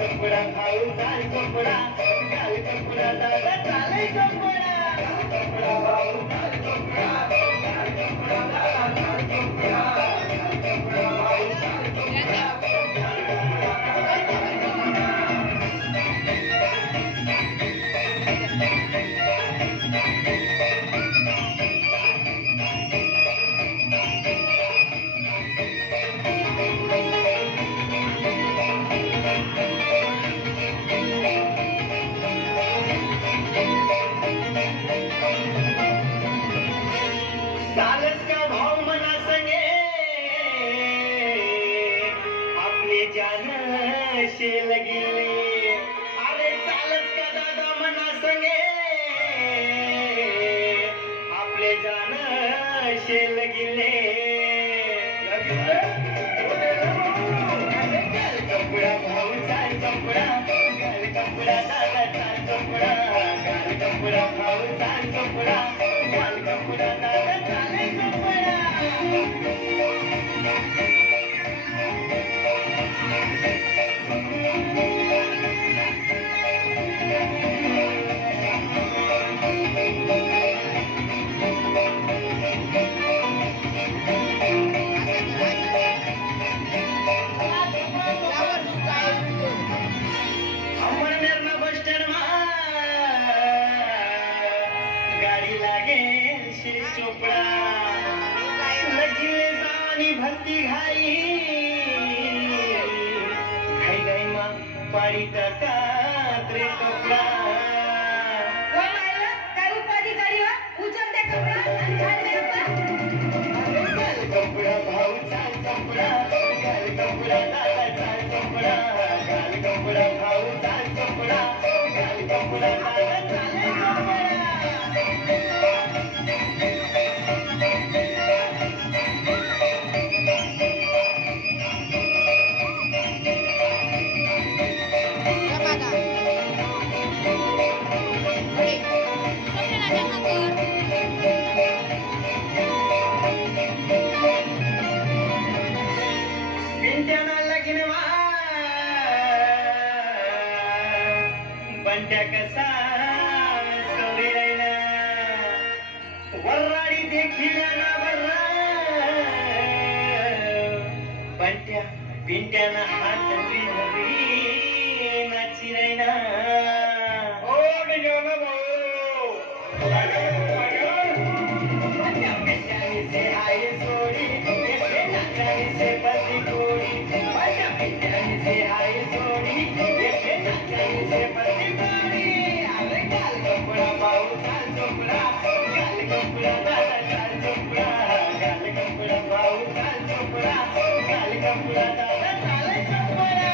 कपडा खाऊ चाल कपडा घाल कपडा दादा चाले कपडा कपडा खाऊ चाल कपडा घाल कपडा दादा चाल कपडा कपडा खाऊ चाल कपडा चालत का भाव मना संगे आपले जान शे लगिले अरे चालत का दादा मना संगे आपले जान शे लगिले कपडा भाऊ चाल कपडा घाल कपडा दादा चाल कपडा घाल कपडा भाऊ चाल कपडा घाल कपडा दादा चाले कपडा अमरनेर बस स्टैंड गाड़ी लागे श्री चोपड़ा लगिले जानी भक्ति घाई खाई गई माँ पारी टका त्रे कपड़ा कपड़ा भाऊ चाल कपड़ा घाल कपड़ा दादा चाल कपड़ा घाल कपड़ा भाऊ चाल कपड़ा घाल कपड़ा दादा चाले कपड़ा बंट्या कसा सोडीला वराडी देखील ना बर्रा बंट्या पिंट्याना हात धरली धरली नाची रायना ओ निघाला भाऊ बंट्या पिंट्यानी से हाय सोडी ते नाचानी से बंदी कोडी बंट्या पिंट्यानी से हाय सोडी ते नाचानी से बंदी कपड़ा भाऊ चाल कपड़ा घाल कपड़ा दादा चाल कपड़ा घाल कपड़ा भाऊ चाल कपड़ा घाल कपड़ा दादा चाले कपड़ा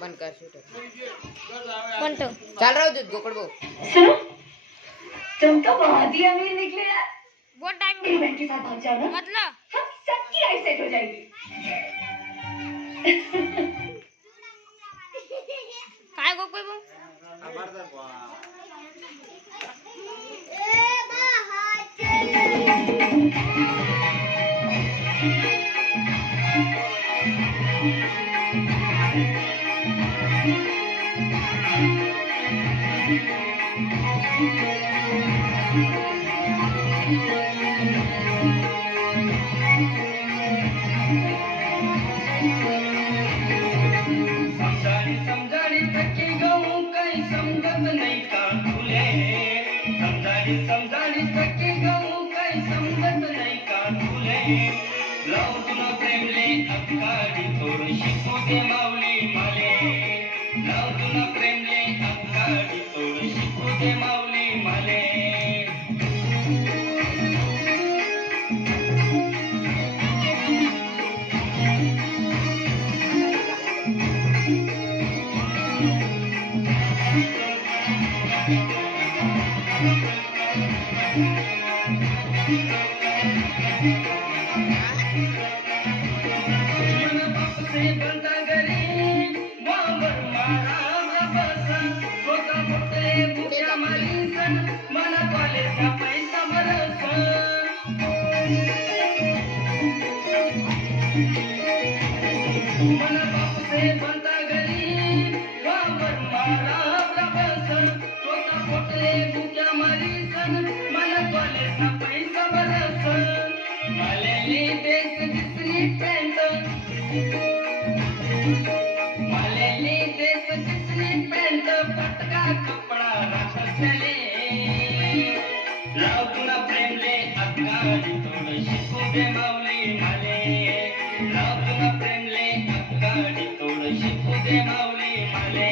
बंद कर शूटर पंटो चल रहा हूँ गोकड़ बो सुनो तुम तो बहुत ही अमीर निकले यार बहुत टाइम मेरी बहन के साथ भाग जाओ ना मतलब हम सबकी लाइफ सेट हो जाएगी काय गो कोई बो समजाडी थकी गऊ काही समजत नाही का तुले समजाडी थकी गऊ काही समजत नाही का तुले लाव तुला प्रेमले अक्काडी थोडं शिकू दे माऊली माले लाव तुला प्रेमले अक्काडी थोडं शिकू दे माऊली माले मारा बसा छोटा मोठे मन बापसे बनता घरी वावर मारा प्रबसन स्वतः पोटले भुक्या मारीसन मन कॉलेज ना पैसा बरसन मालेली देश दिसली पॅन्ट मालेली देश दिसली पॅन्ट पटका कपडा राखसले लाव तुला प्रेमले अक्काडी थोडं शिकू दे माऊली माले लाव तुला प्रेमले अक्काडी थोडं शिकू दे माऊली माले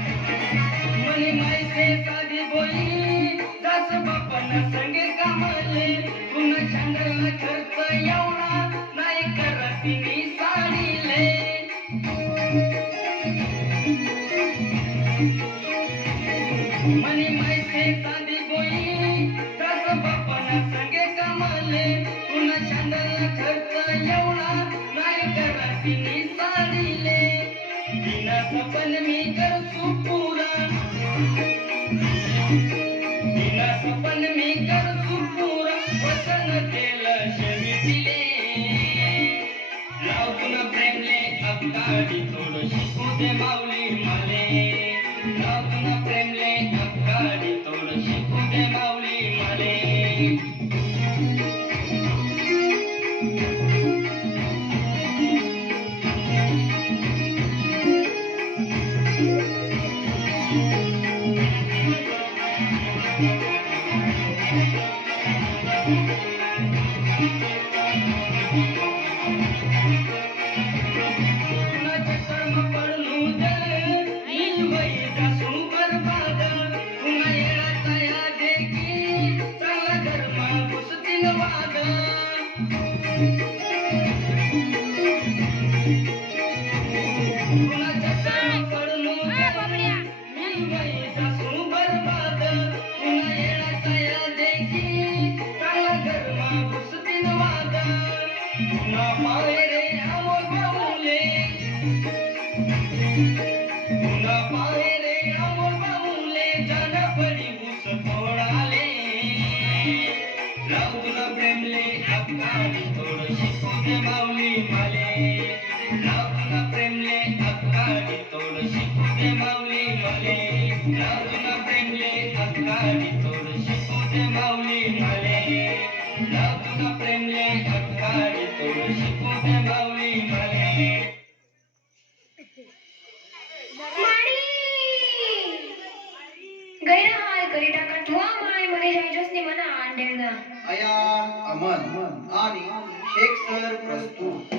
मनी मायसे साधी बोली दास बापन संगे कामले पुन्हा चांगला खर्च एवढा नाही करत मी साडीले मनी मायसे साधी बोली दास बापन संगे कामले पुन्हा चांगला खर्च एवढा नाही करत मी साडीले बिना सपन मी करसू पुरा बिना सपन मी करसू पुरा वचन केलं शमितीले लाव तुला प्रेमले अक्काडी थोडं शिकू दे माऊली माले लाव तुला प्रेमले अक्काडी थोडं शिकू दे माऊली माले कुणाचे कर्म पडलू दे निर्भय जासू बरबाद पुन्हा येळाचा या देखी चांगला धर्म घुसतील वाद कुणाचे कर्म पडलू दे निर्भय जासू बरबाद पुन्हा येळाचा या देखी चांगला धर्म घुसतील वाद पुन्हा पावे रे अमोल बाहुले पुन्हा पावे रे अमोल बाहुले जाना पडी घुस तोडाले लाव तुला प्रेमले अक्काडी थोडं शिकू दे माऊली माले लाव तुला प्रेमले अक्काडी थोडं शिकू दे माऊली माले लाव तुला प्रेमले अक्काडी थोडं शिकू दे माऊली माले लाव तुला प्रेमले अक्काडी थोडं शिकू दे माऊली माले माडी गैरा हाय करी टाका ठुआ माय मने जायजोसनी मना आंडेलदा अयान अमन आणि शेख सर प्रस्तुत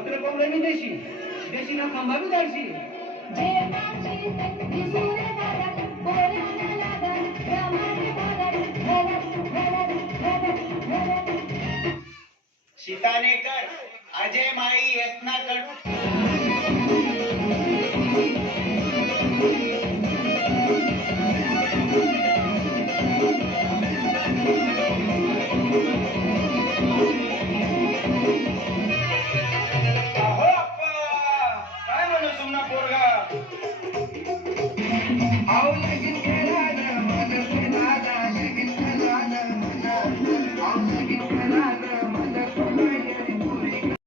बकरे कोंबडे मी देशी देशी ना खंबा बी धाडशी शीताने कर अजय माई यसना कड अहो अप्पा काय म्हणू तुमना पोरगा